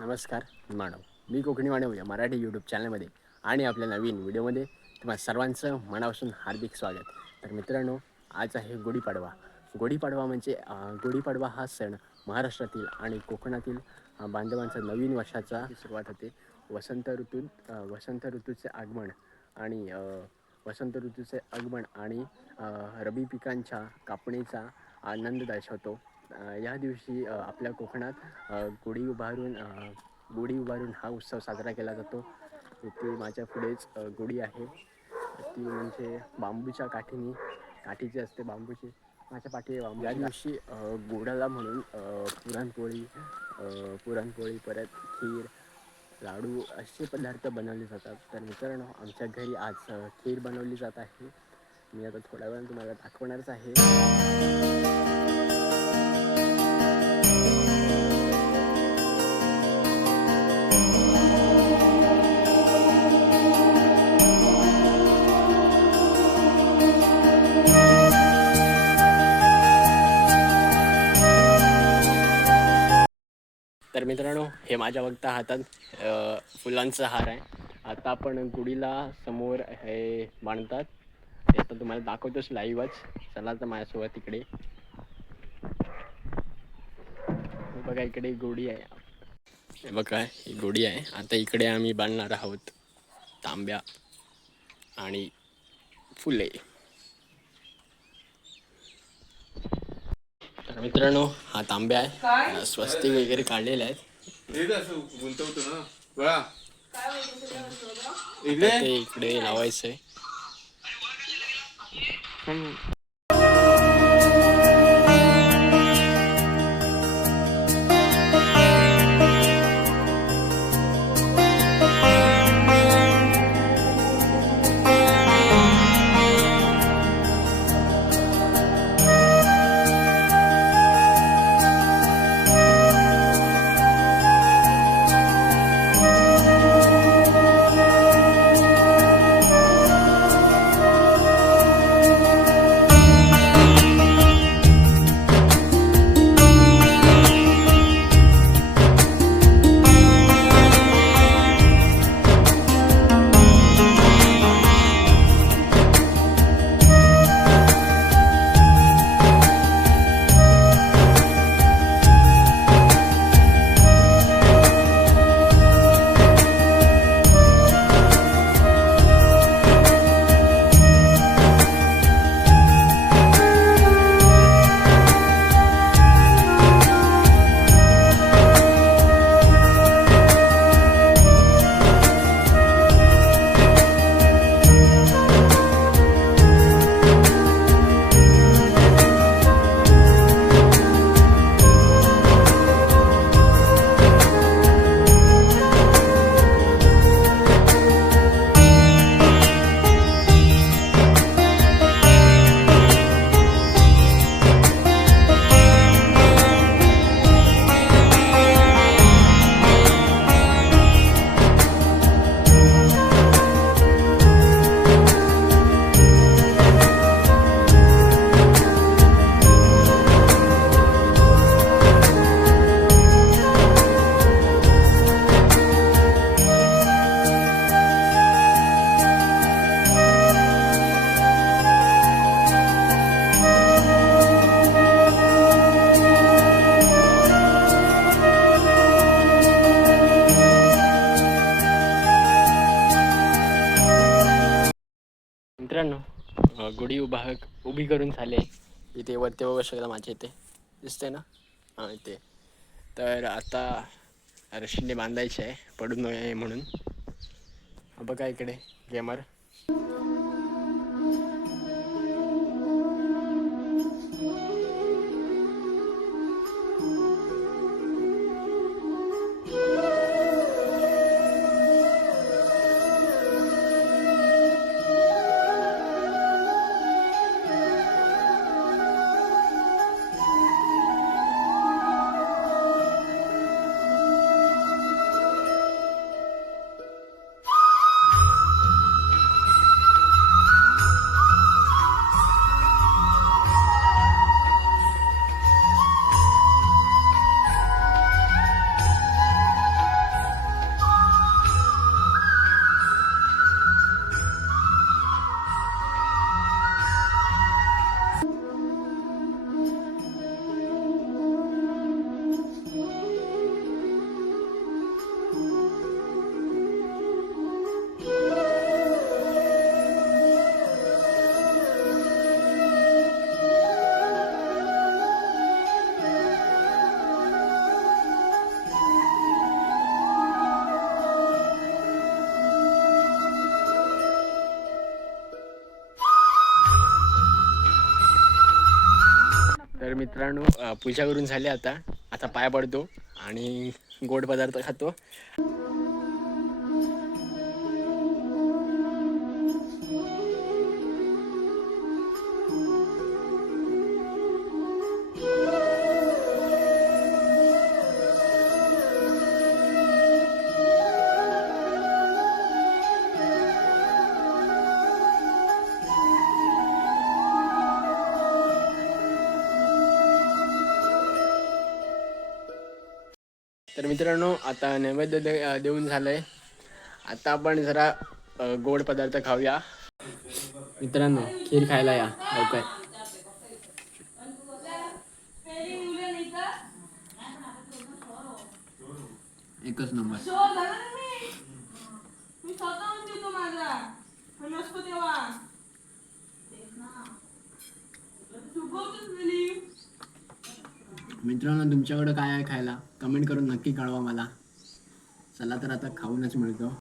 नमस्कार मी मानव. मी कोकणी मानव या मराठी यूट्यूब चॅनलमध्ये आणि आपल्या नवीन व्हिडिओमध्ये तुम्हा सर्वांचं मनापासून हार्दिक स्वागत. तर मित्रांनो आज आहे गुढीपाडवा. गुढीपाडवा म्हणजे गुढीपाडवा हा सण महाराष्ट्रातील आणि कोकणातील बांधवांचा नवीन वर्षाचा सुरुवात होते. वसंत ऋतूत वसंत ऋतूचे आगमन आणि वसंत ऋतूचे आगमन आणि रबी रब्बी पिकांच्या कापणीचा आनंद दर्शवतो. या दिवशी आपल्या कोकणात गुढी उभारून गुढी उभारून हा उत्सव साजरा केला जातो. इथे माझ्या पुढेच गुढी आहे. ती म्हणजे बांबूच्या काठीने काठीची असते बांबूची माझ्या पाठी बांबू या दिवशी गोडाला म्हणून पुरणपोळी पुरणपोळी परत खीर लाडू असे पदार्थ बनवले जातात. तर मित्रांनो आमच्या घरी आज खीर बनवली जात आहे. मी आता थोड्या वेळाने तुम्हाला दाखवणारच आहे. तर मित्रांनो हे माझ्या बघता हातात फुलांचा हार आहे. आता आपण गुढीला समोर हे मांडतात ते आता तुम्हाला दाखवतोच लाईव्हच चला तर माझ्यासोबत इकडे. हे बघा इकडे गोडी आहे. हे बघा ही गोडी आहे. आता इकडे आम्ही बांधणार आहोत तांब्या आणि फुले. तर मित्रांनो हा तांब्या आहे. स्वस्ती वगैरे काढलेले आहेत. हे असं गुंतवतो ना. बळा तर इकडे? ते इकडे then मित्रांनो गुढी उभा उभी करून झाले इथे वरती बघू शकता माझ्या इथे दिसते ना? हां इथे. तर आता रशीने बांधायचे आहे पडू नये म्हणून. बघा इकडे गेमर मित्रांनो पूजा करून झाली आता. आता पाय पडतो आणि गोड पदार्थ खातो. तर मित्रांनो आता नैवेद्य दे देऊन झालंय. आता आपण जरा गोड पदार्थ खाऊया. मित्रांनो खीर खायला या लवकर. एकच नंबर. मित्रांनो तुमच्याकडं काय आहे खायला? कमेंट करून नक्की कळवा मला. चला तर आता खाऊनच मिळतो.